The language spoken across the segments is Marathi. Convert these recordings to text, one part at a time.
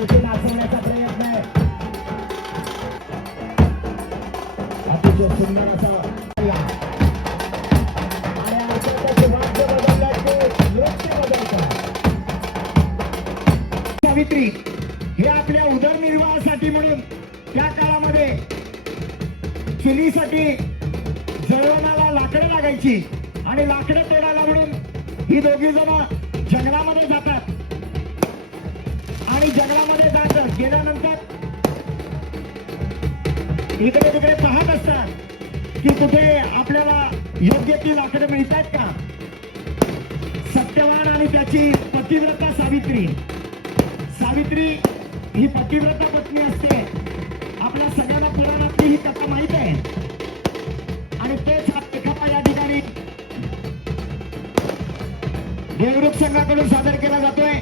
पालखी नाचवण्याचा प्रयत्न आहे. अतिशय सुंदर असा आणि आजकालचे वाद्य बदलल्याचे नृत्य बदलतात. सावित्री हे आपल्या उदरनिर्वाहासाठी म्हणून त्या काळामध्ये चुलीसाठी जळवणाला लाकडं लागायची आणि लाकडं तोडायला म्हणून ही दोघी जण जंगलामध्ये जातात आणि जंगलामध्ये जात गेल्यानंतर इकडे तिकडे पाहत असतात की कुठे आपल्याला योग्य ती लाकडं मिळतात का. सत्यवान आणि त्याची पतिव्रता सावित्री. सावित्री ही पतिव्रता पत्नी असते. आपल्या सगळ्यांना पुराणातली ही कथा माहित आहे आणि तोच हा लेखापा या ठिकाणी देवरुख संघाकडून सादर केला जातोय.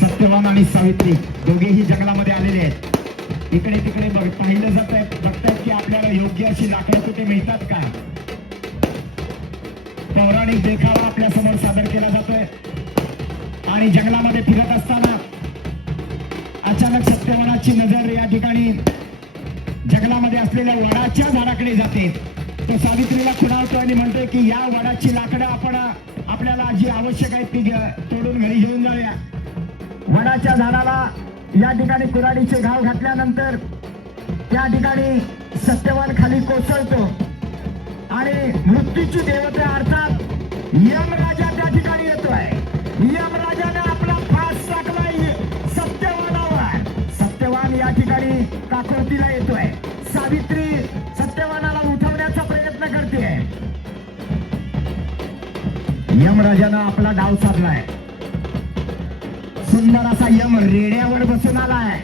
सत्यवान आणि सावित्री दोघेही जंगलामध्ये आलेले आहेत. इकडे तिकडे पाहिलं जात आहे, बघतायत की आपल्याला योग्य अशी लाकडं कुठे मिळतात का. पौराणिक देखावा आपल्या समोर सादर केला जातोय आणि जंगलामध्ये फिरत असताना अचानक सत्यवानाची नजर या ठिकाणी जंगलामध्ये असलेल्या वडाच्या झाडाकडे जाते. तो सावित्रीला खुणावतो आणि म्हणतोय की या वडाची लाकडं आपण आपल्याला जी आवश्यक आहे ती तोडून घरी घेऊन जाऊया. वडाच्या झाडाला या ठिकाणी कुऱ्हाडीचे घाव घातल्यानंतर त्या ठिकाणी सत्यवान खाली कोसळतो आणि मृत्यूची देवता अर्थात यमराजा त्या ठिकाणी येतोय. यमराजाने आपला फास टाकलाय सत्यवानावर. सत्यवान या ठिकाणी काकोतीला येतोय. सावित्री सत्यवानाला उठवण्याचा प्रयत्न करते. यमराजानं आपला डाव साधलाय. सुंदर असा यम रेड्यावर बसून आलाय.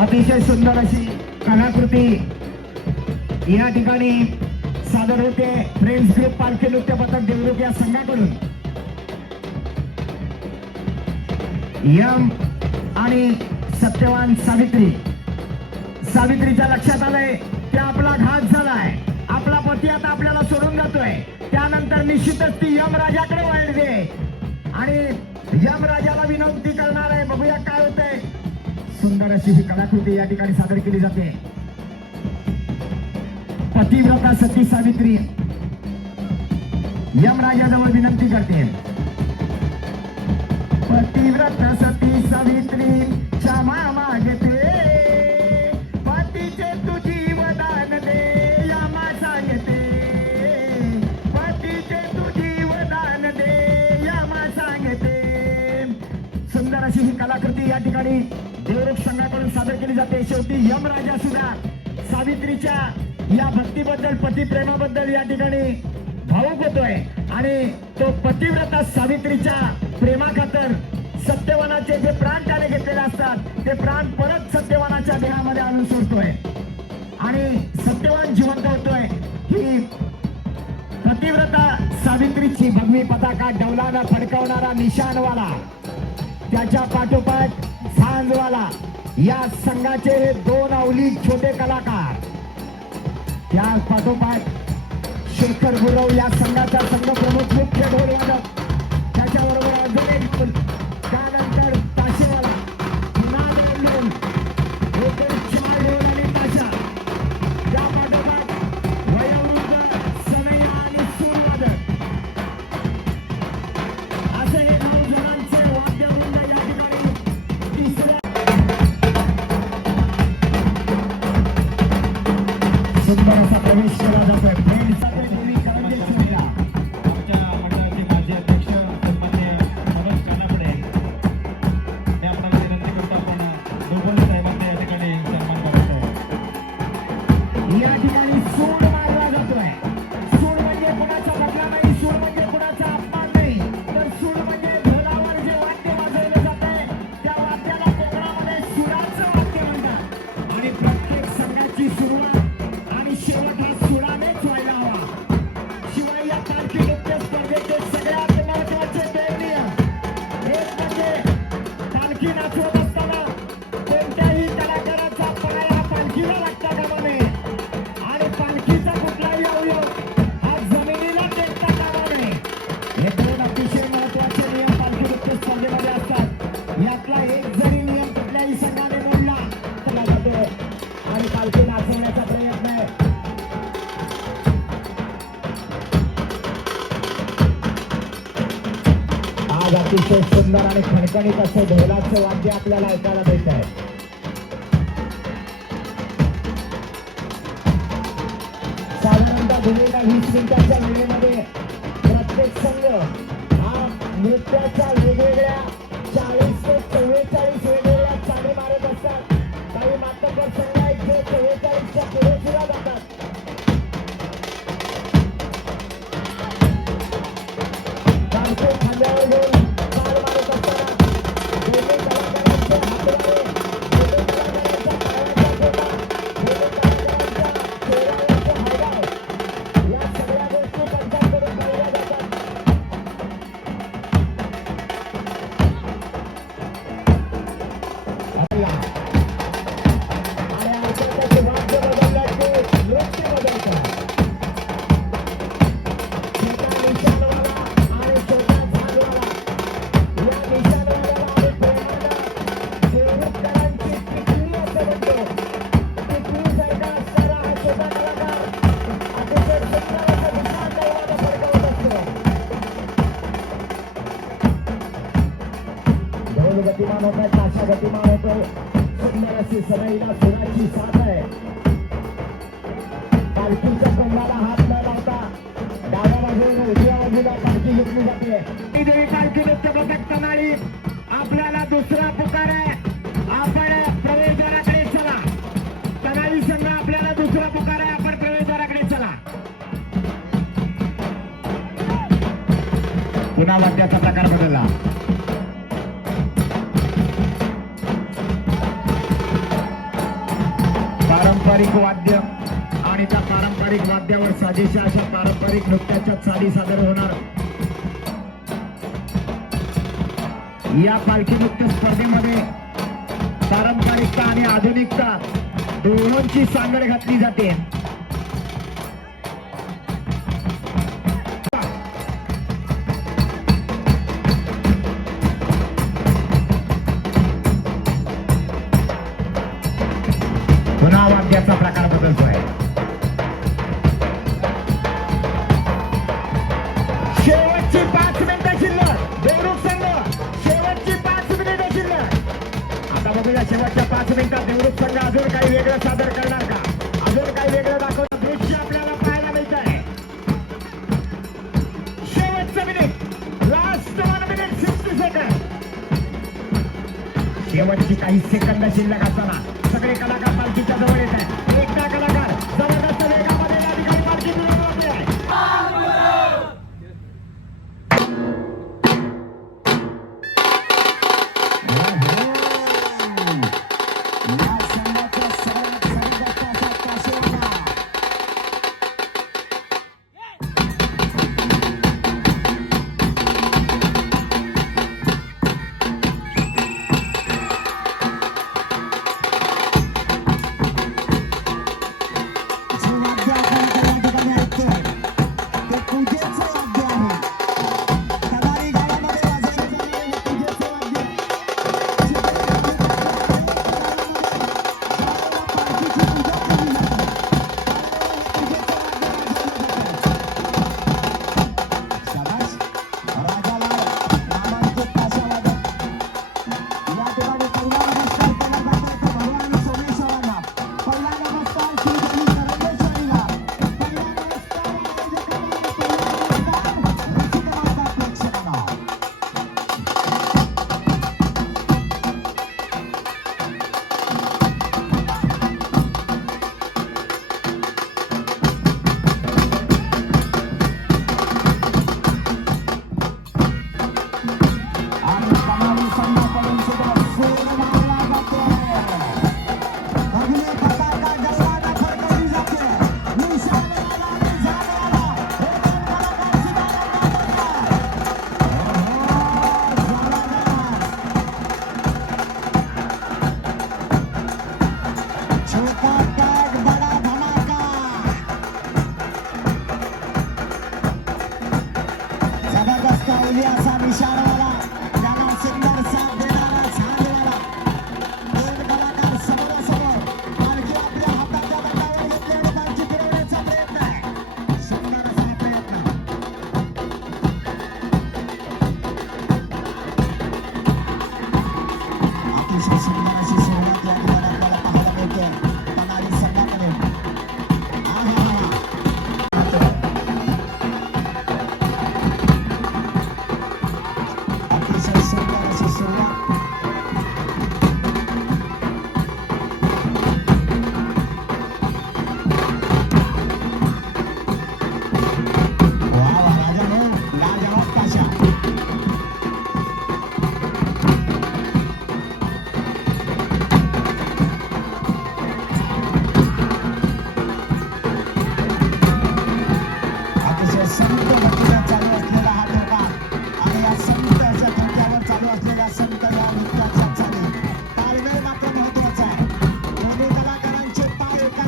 अतिशय सुंदर अशी कलाकृती या ठिकाणी सादर होते फ्रेंड्स ग्रुप पालखी नृत्य पथक देवरुख या संघाकडून. यम आणि सत्यवान सावित्री. सावित्रीच्या लक्षात आलंय की आपला घात झालाय, आपला पती आता आपल्याला सोडून जातोय. त्यानंतर निश्चितच ती यमराजाकडे वळते आणि यमराजाला विनंती करणार आहे. बघूया काय होतंय. सुंदर अशी ही कलाकृती या ठिकाणी सादर केली जाते. पतिव्रता सती सावित्री यमराजाजवळ विनंती करते. पतिव्रता सती सावित्री क्षमा मागते. पतीचे तू जीवदान दे यमा सांगते. पतीचे तू जीवदान दे यमा सांगते. सुंदर अशी ही कलाकृती या ठिकाणी देवरुख संघाकडून सादर केली जाते. शेवटी यमराजा सुद्धा सावित्रीच्या या भक्तीबद्दल पतिप्रेमाबद्दल या ठिकाणी भावुक होतोय आणि तो पतिव्रता सावित्रीच्या प्रेमाखातर सत्यवानाचे जे प्राण त्याने घेतलेले असतात ते प्राण परत सत्यवानाच्या देहामध्ये आणून सोडतोय आणि सत्यवान जिवंत होतोय. ही पतिव्रता सावित्रीची भगवी पताका डौलानं फडकवणारा निशाणवाला, त्याच्या पाठोपाठ झांजवाला या संघाचे हे दोन अवली छोटे कलाकार, त्या पाठोपाठ शेखर गुरव या संघाचा संघ प्रमुख मुख्य ढोल वादक, त्याच्याबरोबर अजून एक ढोल, त्यानंतर ताशेवाला, नाद ढोल, एकूण 4 ढोल आणि ताशा, त्या पाठोपाठ वयोवृद्ध सनया आणि सूरवादक असे हे 9 जणांचे वाद्यवृंद या ठिकाणी तिसऱ्या सुंदर असा प्रवेश केला जातोय. या ठिकाणी सूड मारला जातोय. सूड म्हणजे कुणाचा बदला नाही, सूड म्हणजे कुणाचा अपमान नाही, तर सूड म्हणजे ढोलावर जे वाद्य वाजवलं जातंय त्या वाद्याला कोकणामध्ये सुराचं वाद्य म्हणतात आणि प्रत्येक संघाची सुरुवात आणि शेवट हा सुरानेच व्हायला हवा. शिवाय या पालखी नृत्य स्पर्धेचे सगळ्यात महत्वाचे 2 नियम, एक म्हणजे पालखी नाचवत असताना कोणत्याही कलाकाराचा पाय हा पालखीला लागता कामा नये आणि पालखीचा कुठलाही अवयव हा जमिनीला आज अतिशय सुंदर आणि खणखणीत असं ढोलाचं वाद्य आपल्याला ऐकायला मिळत आहे. साधारणतः दिलेल्या 20 मिनिटांच्या वेळेमध्ये प्रत्येक संघ हा नृत्याच्या वेगवेगळ्या 40 ते 44 वेगवेगळ्या चाली मारत असतात. काही मातबर संघ आहेत जे 44च्या पुढे सुद्धा जातात. खांद्यावर घेऊन चाल मारत असताना दोन्ही कलाकारांचे हातवारे, दोन्ही कलाकारांच्या पायाच्या ठोका, दोन्ही कलाकारांच्या चेहऱ्यावरचे हावभाव या सगळ्या गोष्टी पंचांकडून पाहिल्या जातात. आणि अर्थातच वाद्य बदललं की नृत्य बदलतं. गतिमान होत आहे, ताशा गतिमान होतोय. सुंदर अशी सराईला सुराची साथ आहे. पालखीच्या कंडाला हात न लावता डाव्या बाजूला उजव्या बाजूला पालखी घेतली जाते. ही देवी पालखी नृत्य पथक तनाळी आपल्याला दुसरा पुकार आहे. आपण प्रवेशद्वाराकडे चला. तनाळी संघ आपल्याला दुसरा पुकार आहे. आपण प्रवेशद्वाराकडे चला. पुन्हा वाद्याचा प्रकार बदलला. पारंपरिक वाद्य आणि त्या पारंपरिक वाद्यावर साजेशा अशा पारंपरिक नृत्याच्या चाली सादर होणार. या पालखी नृत्य स्पर्धेमध्ये पारंपरिकता आणि आधुनिकता दोहोंची सांगड घातली जाते. पुन्हा वाद्याचा प्रकार बदलतोय. शेवटची 5 मिनिटं शिल्लक. देवरुख संघ शेवटची 5 मिनिटं शिल्लक. आता बघूया शेवटच्या 5 मिनिटात देवरुख संघ अजून काही वेगळं सादर करणार का, अजून काही वेगळं दाखवणार दृश्य आपल्याला पाहायला मिळत आहे. शेवटचं मिनिट, लास्ट 1 मिनिट 60 सेकंड. शेवटची काही सेकंद शिल्लक असताना सगळे कलाकार पालखीच्या जवळ येत आहेत. एकटा कलाकार जबरदस्त वेगामध्ये या ठिकाणी पालखी मिळवली आहे.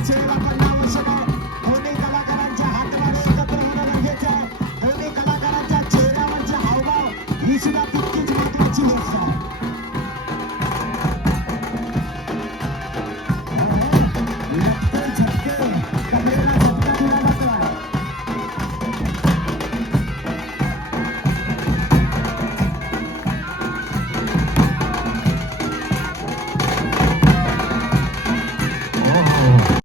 चेहरा 50 वर्ष